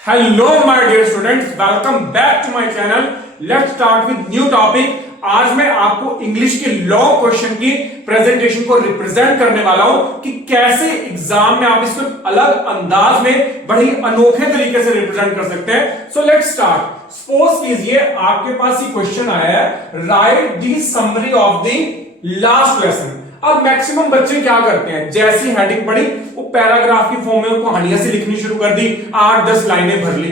Hello my dear students, welcome back to my channel. Let's start with new topic. आज मैं आपको English के long question की presentation को रिप्रेजेंट करने वाला हूं कि कैसे एग्जाम में आप इसको अलग अंदाज में बड़ी अनोखे तरीके से रिप्रेजेंट कर सकते हैं। So let's start. सपोज कीजिए आपके पास ये क्वेश्चन आया है, right the summary of the last lesson. अब मैक्सिमम बच्चे क्या करते हैं, जैसी हेडिंग पढ़ी वो पैराग्राफ की फॉर्म में वो कहानियां से लिखनी शुरू कर दी, 8-10 लाइनें भर ली।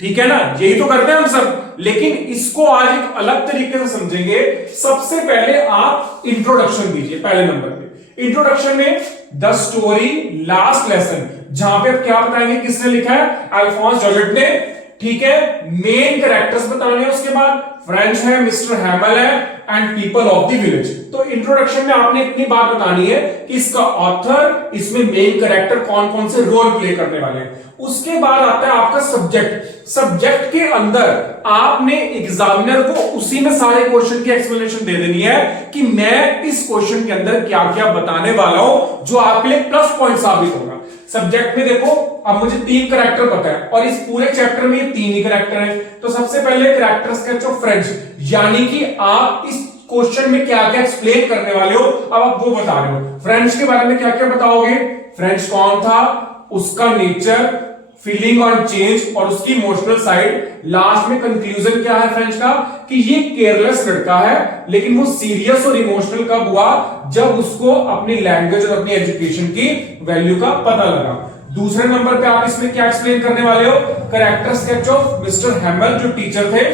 ठीक है ना, यही तो करते हैं हम सब। लेकिन इसको आज एक अलग तरीके से समझेंगे। सबसे पहले आप इंट्रोडक्शन दीजिए। पहले नंबर पे इंट्रोडक्शन में द स्टोरी लास्ट लेसन, जहां पे आप क्या बताएंगे, किसने लिखा है, अल्फोंस जॉर्जेट ने। ठीक है, मेन कैरेक्टर्स बताने हैं, उसके बाद फ्रेंच है, मिस्टर हैमल है and people of the village. तो इंट्रोडक्शन में आपने इतनी बात बतानी है कि इसका ऑथर, इसमें मेन कैरेक्टर कौन कौन से रोल प्ले करने वाले हैं। उसके बाद आता है आपका सब्जेक्ट। सब्जेक्ट के अंदर आपने एग्जामिनर को उसी में सारे क्वेश्चन की एक्सप्लेनेशन दे देनी है कि मैं इस क्वेश्चन के अंदर क्या क्या बताने वाला हूं, जो आपके लिए प्लस पॉइंट साबित होगा। सब्जेक्ट में देखो, अब मुझे 3 कैरेक्टर पता है और इस पूरे चैप्टर में ये 3 ही कैरेक्टर हैं। तो सबसे पहले कैरेक्टर स्केच ऑफ फ्रेंच, यानी कि आप इस क्वेश्चन में क्या क्या एक्सप्लेन करने वाले हो, अब आप वो बता रहे हो। फ्रेंच के बारे में क्या क्या बताओगे, फ्रेंच कौन था, उसका नेचर, फीलिंग ऑन चेंज और उसकी इमोशनल साइड। लास्ट में कंक्लूजन क्या है फ्रेंच का, कि ये केयरलेस लड़का है, लेकिन वो सीरियस और इमोशनल कब हुआ, जब उसको अपनी लैंग्वेज और अपनी एजुकेशन की वैल्यू का पता लगा। दूसरे नंबर पे आप इसमें क्या एक्सप्लेन करने वाले हो, कैरेक्टर स्केच ऑफ मिस्टर हैमल, जो टीचर थे।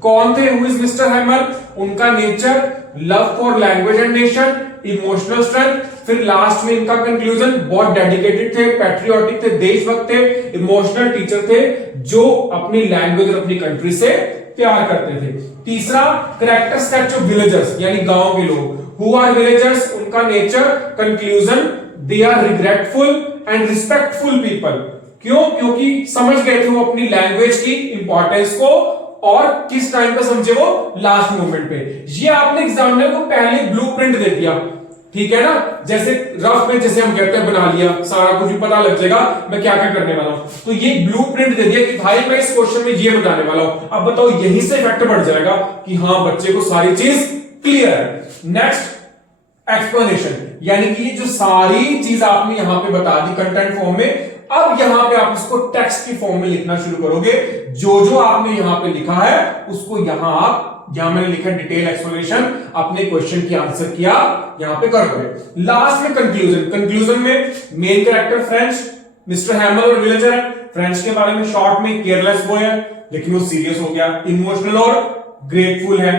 कौन थे, हु इज मिस्टर हैमल, उनका nature, love for language and nation, emotional strength. फिर लास्ट में इनका कंक्लूजन, बहुत डेडिकेटेड थे, पैट्रियोटिक थे, देशभक्त थे, इमोशनल टीचर थे, जो अपनी लैंग्वेज और अपनी कंट्री से प्यार करते थे। तीसरा, कैरेक्टर स्केच ऑफ विलेजर्स, यानी गांव के लोग। हु आर विलेजर्स, उनका nature, conclusion, they are regretful and respectful people. क्यों, क्योंकि समझ गए थे वो अपनी लैंग्वेज की इंपॉर्टेंस को, और किस टाइम पे समझे वो, लास्ट मोमेंट पे। ये आपने एग्जामिनर को पहले ब्लूप्रिंट दे दिया। ठीक है ना, जैसे रफ में जैसे हम कहते हैं बना लिया, सारा कुछ भी पता लग जाएगा मैं क्या क्या करने वाला हूं। तो ये ब्लूप्रिंट दे दिया कि भाई मैं इस क्वेश्चन में ये बताने वाला हूं। अब बताओ, यहीं से इफेक्ट बढ़ जाएगा कि हाँ बच्चे को सारी चीज क्लियर है। नेक्स्ट, एक्सप्लेनेशन, यानी कि ये जो सारी चीज आपने यहां पे बता दी कंटेंट फॉर्म में, अब यहां पे आप इसको टेक्स्ट की फॉर्म में लिखना शुरू करोगे। जो जो आपने यहां पे लिखा है उसको यहां मैंने लिखा डिटेल एक्सप्लेनेशन, अपने क्वेश्चन की आंसर किया, यहां पे करोगे। लास्ट में कंक्लूजन। कंक्लूजन में मेन कैरेक्टर फ्रेंच, मिस्टर हैमल और विलेजर है। फ्रेंच के बारे में शॉर्ट में केयरलेस बॉय है, लेकिन वो सीरियस हो गया, इमोशनल और ग्रेटफुल है।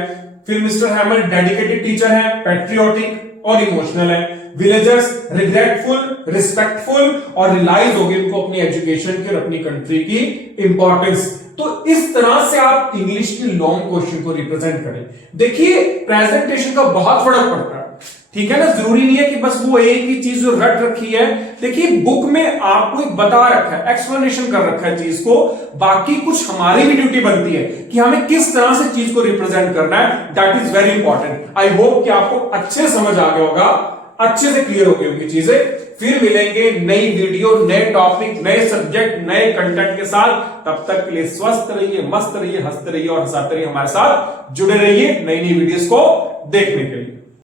फिर मिस्टर हैमल डेडिकेटेड टीचर है, पैट्रियोटिक और इमोशनल है। विलेजर्स रिग्रेटफुल, रिस्पेक्टफुल और रियलाइज हो गए उनको अपनी एजुकेशन की और अपनी कंट्री की इंपॉर्टेंस। तो इस तरह से आप इंग्लिश के लॉन्ग क्वेश्चन को रिप्रेजेंट करें। देखिए, प्रेजेंटेशन का बहुत फर्क पड़ता है। ठीक है ना, जरूरी नहीं है कि बस वो एक ही चीज जो रट रखी है। देखिए, बुक में आपको एक बता रखा है, एक्सप्लेनेशन कर रखा है चीज को, बाकी कुछ हमारी भी ड्यूटी बनती है कि हमें किस तरह से चीज को रिप्रेजेंट करना है। That is very important. I hope कि आपको अच्छे समझ आ गया होगा, अच्छे से क्लियर हो गई होंगी चीजें। फिर मिलेंगे नई वीडियो, नए टॉपिक, नए सब्जेक्ट, नए कंटेंट के साथ। तब तक के लिए स्वस्थ रहिए, मस्त रहिए, हंसते रहिए और हंसाते रहिए। हमारे साथ जुड़े रहिए नई नई वीडियोस को देखने के लिए।